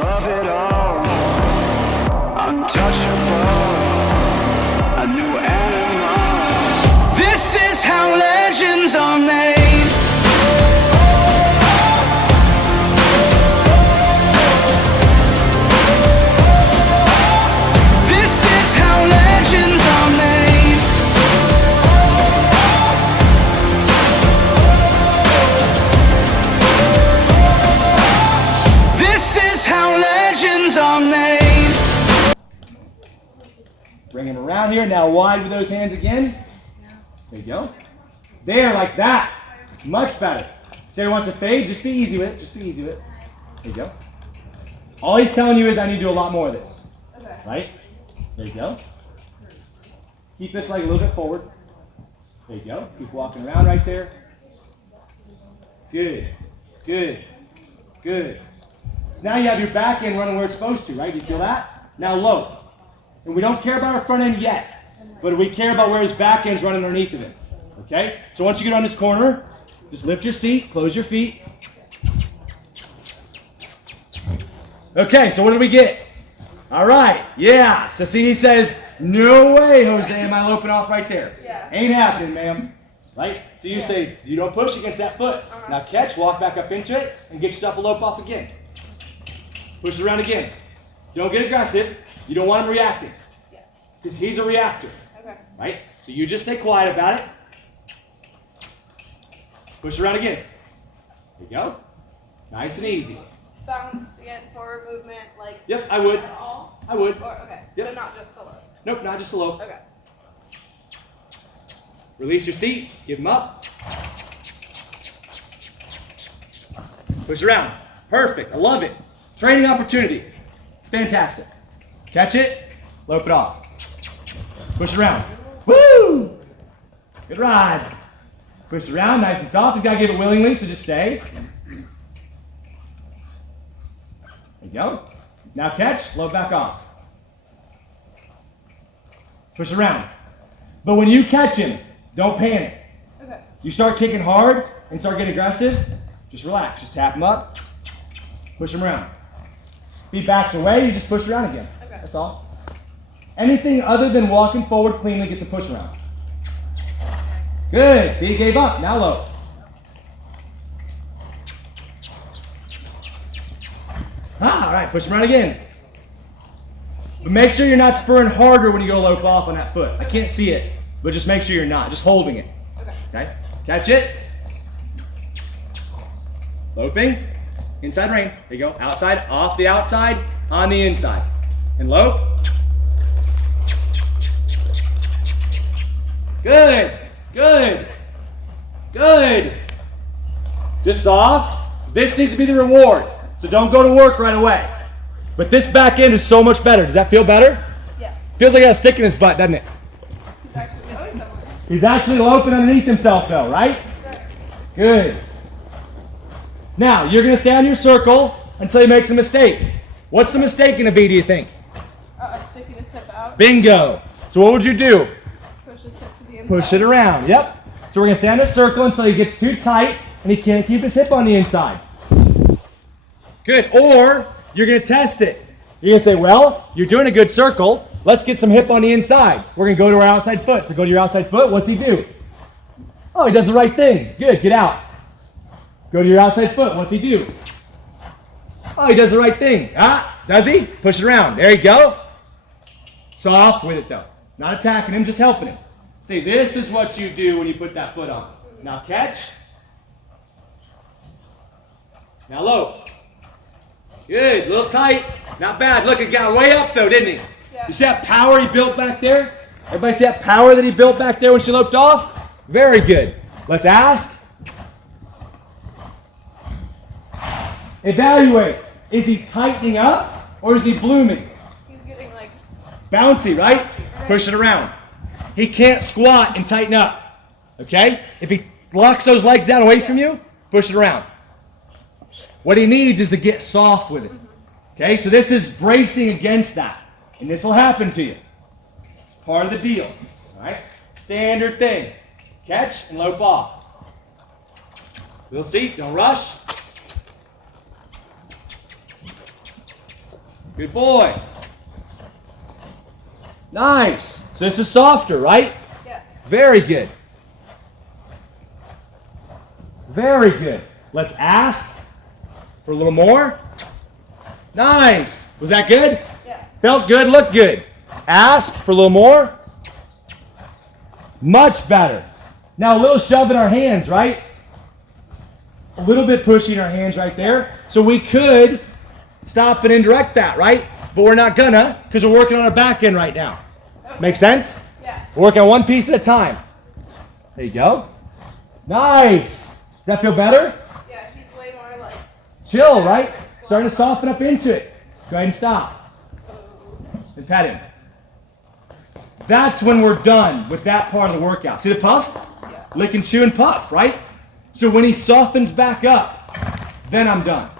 of it all, untouchable, a new animal. This is how legends are made. This is how legends are made. This is how legends are made. Bring him around here. Now wide with those hands again. There you go. There, like that. Much better. Sarah wants to fade. Just be easy with it. Just be easy with it. There you go. All he's telling you is I need to do a lot more of this. Okay. Right? There you go. Keep this leg a little bit forward. There you go. Keep walking around right there. Good. Good. Good. So now you have your back end running where it's supposed to, right? Do you feel that? Now low. And we don't care about our front end yet, but we care about where his back end's running underneath of it. Okay? So once you get on this corner, just lift your seat, close your feet. Okay, so what did we get? All right, yeah. So see, he says, no way, Jose, am I loping off right there. Yeah. Ain't happening, ma'am. Right? So you say, you don't push against that foot. Now catch, walk back up into it, and get yourself a lope off again. Push it around again. Don't get aggressive. You don't want him reacting. Because he's a reactor. Okay. Right? So you just stay quiet about it. Push around again. There you go. Nice and easy. Bounce again, forward movement, like. Yep, I would. At all? I would. Or, okay. Yep. So not just solo. Nope, not just a low. Okay. Release your seat. Give him up. Push around. Perfect. I love it. Training opportunity. Fantastic. Catch it. Lope it off. Push around. Woo! Good ride. Push around, nice and soft. He's got to give it willingly, so just stay. There you go. Now catch, lope back off. Push around. But when you catch him, don't panic. Okay. You start kicking hard and start getting aggressive, just relax. Just tap him up, push him around. If he backs away, you just push around again. Okay. That's all. Anything other than walking forward cleanly gets a push around. Good. See, he gave up. Now low. All right, push him around again. But make sure you're not spurring harder when you go lope off on that foot. I can't see it, but just make sure you're not. Just holding it. Okay. Okay? Catch it. Loping. Inside rein. There you go. Outside, off the outside, on the inside. And lope. Good. Good. Good. Just soft. This needs to be the reward. So don't go to work right away. But this back end is so much better. Does that feel better? Yeah. Feels like he got a stick in his butt, doesn't it? He's actually going somewhere. He's actually loping underneath himself though, right? Good. Now, you're going to stay on your circle until he makes a mistake. What's the mistake going to be, do you think? Sticking a step out. Bingo. So what would you do? Push a step to the inside. Push it around. Yep. So we're going to stay on this circle until he gets too tight and he can't keep his hip on the inside. Good. Or you're going to test it. You're going to say, well, you're doing a good circle. Let's get some hip on the inside. We're going to go to our outside foot. So go to your outside foot. What's he do? Oh, he does the right thing. Good. Get out. Go to your outside foot. What's he do? Oh, he does the right thing. Ah, does he? Push it around. There you go. Soft with it though. Not attacking him, just helping him. See, this is what you do when you put that foot on. Now catch. Now low. Good, a little tight. Not bad. Look, it got way up though, didn't he? Yeah. You see that power he built back there? Everybody see that power that he built back there when she loped off? Very good. Let's ask. Evaluate. Is he tightening up or is he blooming? He's getting like. Bouncy, right? Push it around. He can't squat and tighten up. Okay? If he locks those legs down away from you, push it around. What he needs is to get soft with it. Okay? So this is bracing against that. And this will happen to you. It's part of the deal. All right? Standard thing. Catch and lope off. Little seat, don't rush. Good boy. Nice. So this is softer, right? Yeah. Very good. Very good. Let's ask for a little more. Nice. Was that good? Yeah. Felt good, looked good. Ask for a little more. Much better. Now a little shove in our hands, right? A little bit pushing our hands right there. So we could stop and indirect that, right? But we're not gonna, because we're working on our back end right now. Okay. Make sense? Yeah. We're working on one piece at a time. There you go. Nice. Does that feel better? Yeah, he's way more like. Chill, right? Starting to soften up into it. Go ahead and stop. And pet him. That's when we're done with that part of the workout. See the puff? Yeah. Lick and chew and puff, right? So when he softens back up, then I'm done.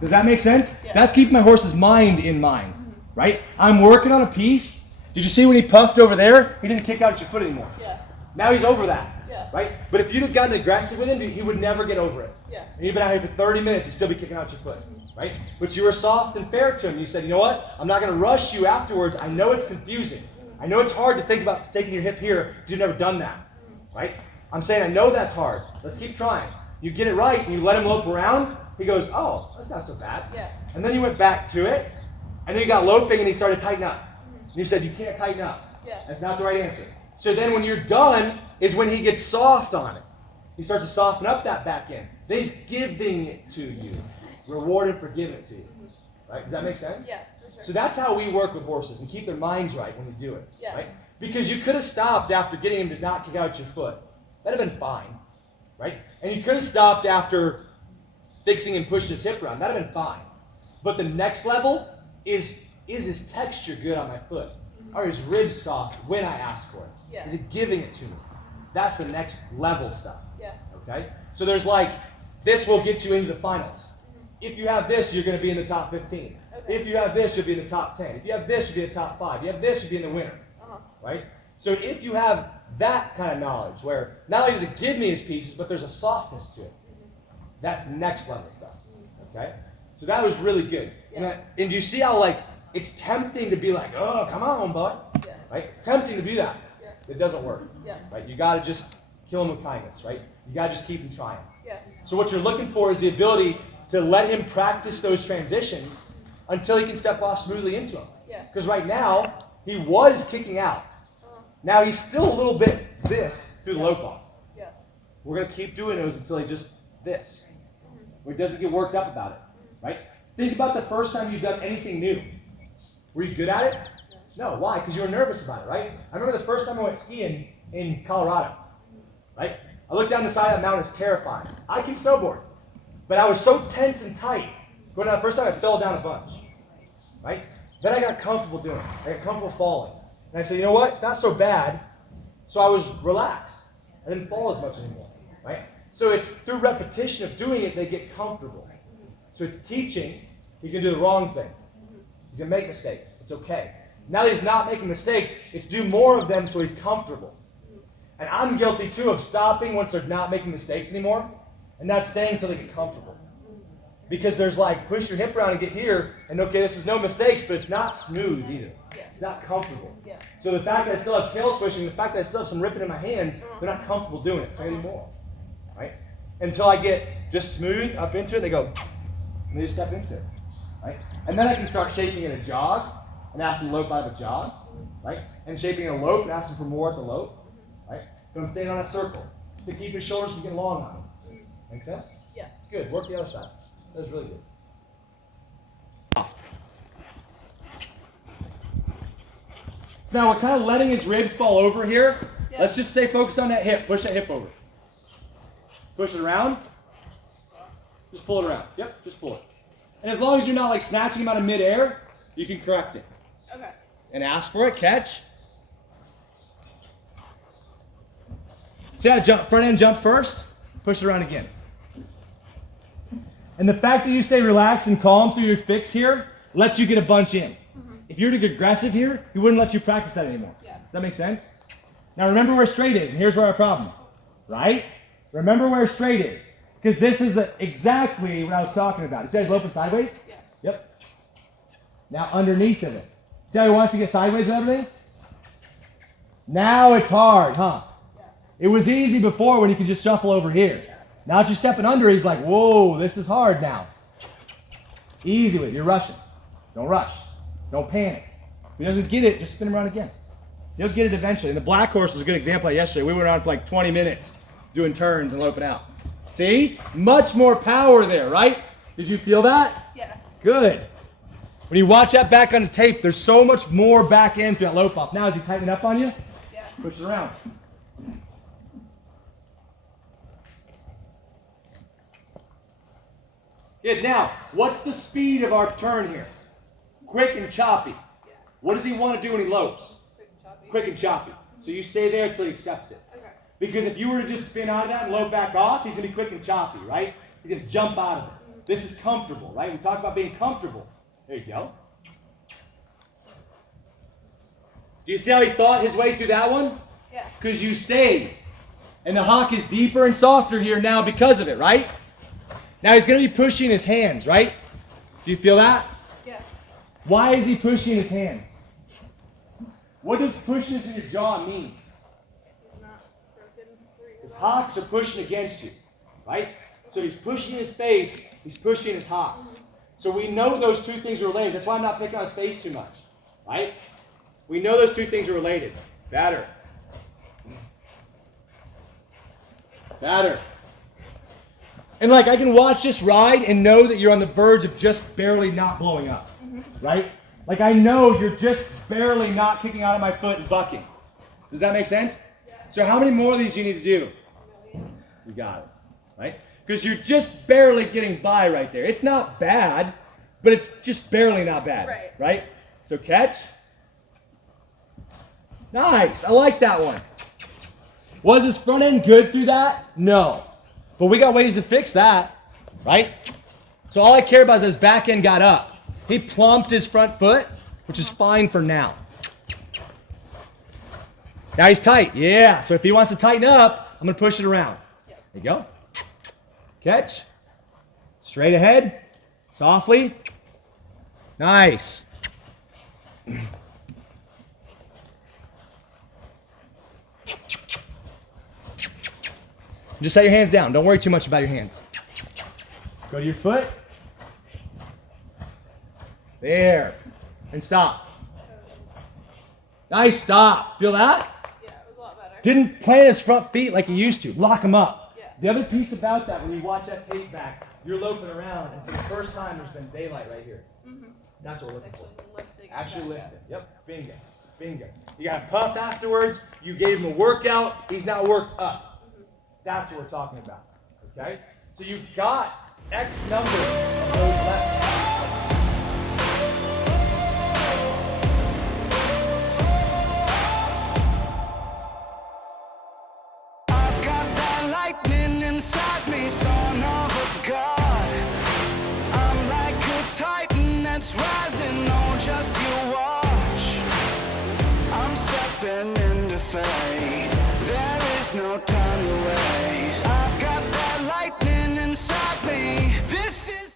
Does that make sense? Yeah. That's keeping my horse's mind in mind, right? I'm working on a piece. Did you see when he puffed over there? He didn't kick out your foot anymore. Yeah. Now he's over that, Yeah. right? But if you'd have gotten aggressive with him, he would never get over it. Yeah. And you've been out here for 30 minutes, he'd still be kicking out your foot, right? But you were soft and fair to him. You said, you know what? I'm not going to rush you afterwards. I know it's confusing. I know it's hard to think about taking your hip here because you've never done that, right? I'm saying I know that's hard. Let's keep trying. You get it right and you let him lope around. He goes, oh, that's not so bad. Yeah. And then you went back to it. And then you got loping and he started tightening up. And you said, you can't tighten up. Yeah. That's not the right answer. So then when you're done is when he gets soft on it. He starts to soften up that back end. Then he's giving it to you. Rewarded for giving it to you. Right? Does that make sense? Yeah, for sure. So that's how we work with horses and keep their minds right when we do it. Yeah. Right? Because you could have stopped after getting him to not kick out your foot. That'd have been fine. Right? And you could have stopped after fixing and pushing his hip around. That'd have been fine. But the next level is his texture good on my foot? Are his ribs soft when I ask for it? Yeah. Is it giving it to me? That's the next level stuff. Yeah. Okay? So there's like, this will get you into the finals. If you have this, you're going to be in the top 15. Okay. If you have this, you'll be in the top 10. If you have this, you'll be in the top 5. If you have this, you'll be in the winner. Uh-huh. Right? So if you have that kind of knowledge where not only does it give me his pieces, but there's a softness to it, that's next level stuff. Okay? So that was really good. Yeah. And do you see how like it's tempting to be like, oh, come on, bud. Yeah. Right? It's tempting to do that. Yeah. It doesn't work. Yeah. Right? You got to just kill him with kindness, right? You got to just keep him trying. Yeah. So what you're looking for is the ability to let him practice those transitions until he can step off smoothly into them. Yeah. Because right now, he was kicking out. Now he's still a little bit this through the low ball. Yeah. We're going to keep doing those until he just this. Where he doesn't get worked up about it. Right? Think about the first time you've done anything new. Were you good at it? No. Why? Because you were nervous about it, right? I remember the first time I went skiing in Colorado. Right? I looked down the side of that mountain, it's terrifying. I can snowboard. But I was so tense and tight. Going down the first time, I fell down a bunch. Right? Then I got comfortable doing it. I got comfortable falling. And I said, you know what? It's not so bad. So I was relaxed. I didn't fall as much anymore. Right? So it's through repetition of doing it, they get comfortable. So it's teaching. He's going to do the wrong thing. He's going to make mistakes. It's okay. Now that he's not making mistakes, it's do more of them so he's comfortable. And I'm guilty, too, of stopping once they're not making mistakes anymore and not staying until they get comfortable. Because there's like, push your hip around and get here, and okay, this is no mistakes, but it's not smooth either. Yeah. It's not comfortable. Yeah. So the fact that I still have tail swishing, the fact that I still have some ripping in my hands, they're not comfortable doing it anymore. Right? Until I get just smooth up into it, they go, and they just step into it. Right? And then I can start shaping in a jog and ask them to lope out of a jog. Right? And shaping in a lope and ask them for more at the lope. Right? But I'm staying on that circle to keep his shoulders from getting long on him. Make sense? Yeah. Good. Work the other side. That was really good. Now we're kind of letting his ribs fall over here. Yeah. Let's just stay focused on that hip. Push that hip over. Push it around. Just pull it around. Yep, just pull it. And as long as you're not like snatching him out of midair, you can correct it. Okay. And ask for it, catch. See how jump, front end jump first? Push it around again. And the fact that you stay relaxed and calm through your fix here lets you get a bunch in. If you were to get aggressive here, he wouldn't let you practice that anymore. Yeah. Does that make sense? Now remember where straight is, and here's where our problem. Right? Remember where straight is. Because this is exactly what I was talking about. You see how he's loping sideways? Yeah. Yep. Now underneath of it. See how he wants to get sideways with everything? Now it's hard, huh? It was easy before when he could just shuffle over here. Now that you're stepping under, he's like, whoa, this is hard now. Easy with it. You're rushing. Don't rush. Don't panic. If he doesn't get it, just spin him around again. He'll get it eventually. And the black horse was a good example of yesterday. We went around for like 20 minutes doing turns and loping out. See? Much more power there, right? Did you feel that? Yeah. Good. When you watch that back on the tape, there's so much more back end through that lope off. Now, is he tightening up on you? Yeah. Push it around. Good. Now, what's the speed of our turn here? Quick and choppy. Yeah. What does he want to do when he lopes? Quick and choppy. Quick and choppy. So you stay there until he accepts it. Okay. Because if you were to just spin out of that and lope back off, he's going to be quick and choppy, right? He's going to jump out of it. This is comfortable, right? We talk about being comfortable. There you go. Do you see how he thought his way through that one? Yeah. Because you stayed. And the hock is deeper and softer here now because of it, right? Now he's going to be pushing his hands, right? Do you feel that? Yeah. Why is he pushing his hands? What does pushing this in your jaw mean? He's not broken through your His body. hocks are pushing against you, right? So he's pushing his face, he's pushing his hocks. So we know those two things are related. That's why I'm not picking on his face too much, right? We know those two things are related. Better. Better. And like I can watch this ride and know that you're on the verge of just barely not blowing up, right? Like I know you're just barely not kicking out of my foot and bucking. Does that make sense? Yeah. So how many more of these do you need to do? You got it, right? Because you're just barely getting by right there. It's not bad, but it's just barely not bad, right? So catch. Nice, I like that one. Was his front end good through that? No. But we got ways to fix that, right? So all I care about is his back end got up. He plumped his front foot, which is fine for now. Now he's tight, yeah. So if he wants to tighten up, I'm gonna push it around. There you go. Catch. Straight ahead, softly. Nice. Just set your hands down. Don't worry too much about your hands. Go to your foot. There. And stop. Nice stop. Feel that? Yeah, it was a lot better. Didn't plant his front feet like he used to. Lock him up. Yeah. The other piece about that, when you watch that tape back, you're loping around, and for the first time, there's been daylight right here. Mm-hmm. That's what we're looking for. Lifting. Actually back lifted. up. Yep. Bingo. Bingo. You got a puff afterwards. You gave him a workout. He's now worked up. That's what we're talking about. Okay? So you've got X number of those left.